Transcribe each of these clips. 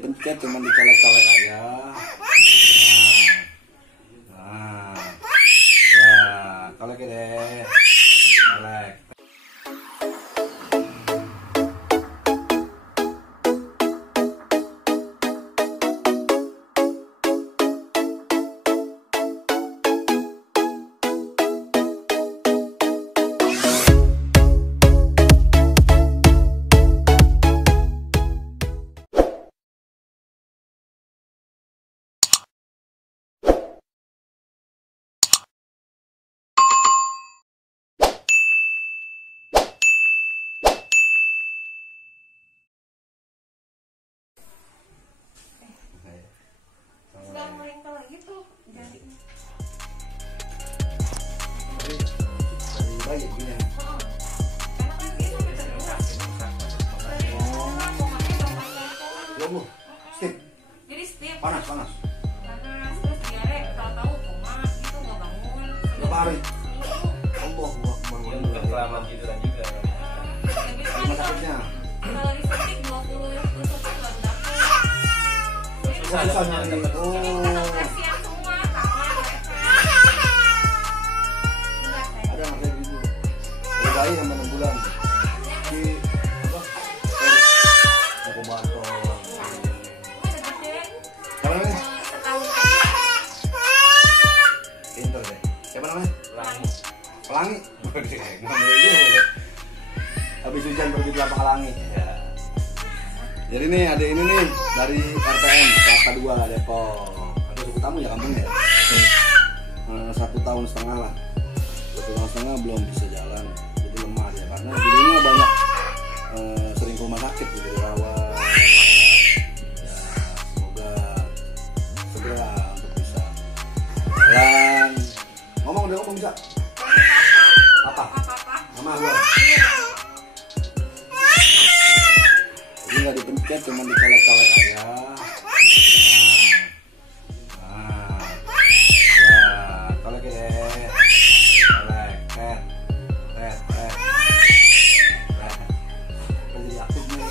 dipencet, cuma dicolek-colek aja. Nah, ya, colek deh, colek. Bayi gini. Jadi setiap Panas. terus diare, tahu-tahu koma gitu nggak bangun. Berapa hari? Allah, bangun kelamaan tiduran juga. Rumah sakitnya. Kalau disuntik 20 tusuk nggak dapet. Susah nyari. Kasihan semua, kamar mereka. Ada anak kayak gitu. Ada bayi yang 6 bulan. Di apa? Inkubator. Siapa namanya? Pintar deh. Siapa namanya? Pelangi. Habis hujan pergi ke Pelangi. Ya. Jadi nih ada ini nih dari RTM Kelapa 2 Depok. Ada suku tamu ya kampungnya. 1,5 tahun lah. 1,5 tahun belum bisa jalan. Jadi lemah dia karena dulunya banyak sering ke rumah sakit gitu dirawat. Ya, semoga segera untuk bisa jalan. Ngomong bisa. Apa? Mama gua. Jadi nggak dipencet, cuma dicolek-colek aja. Ya, colek deh, colek, jadi aktif nih.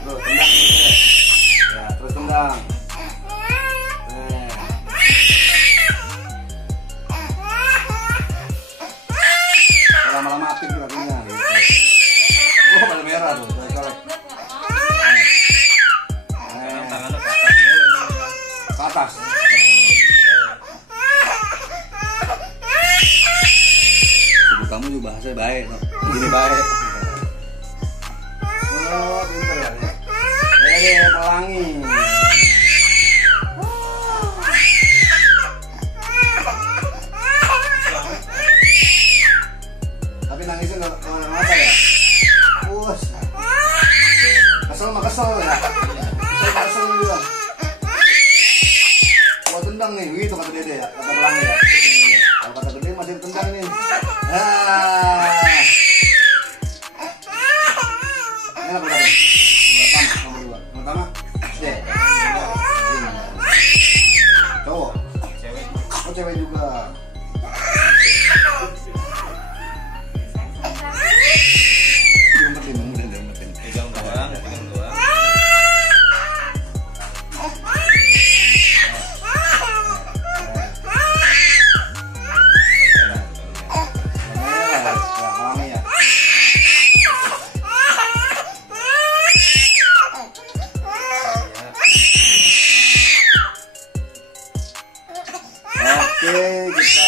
Tuh, tendang deh. Ya, terus tendang. Lama-lama aktif kakinya gitu. Oh, pada merah tuh, saya colek. Tangannya ke atas dulu. Ke atas. Ibu kamu juga bahasa baik, no? Gini baik. Oh, pinter ya. Pelangi. Tapi nangisnya nggak apa ya? Puas. Kesel ya. Saya kesel juga. Kalau tendang nih, gitu kata Dede ya, kata Pelangi ya. Kalau kata Dede masih tendang nih. Ini apa berapa? Nomor 2. Pertama, D. Cowok. Oh, cewek juga. Pegang doang. Oke, kita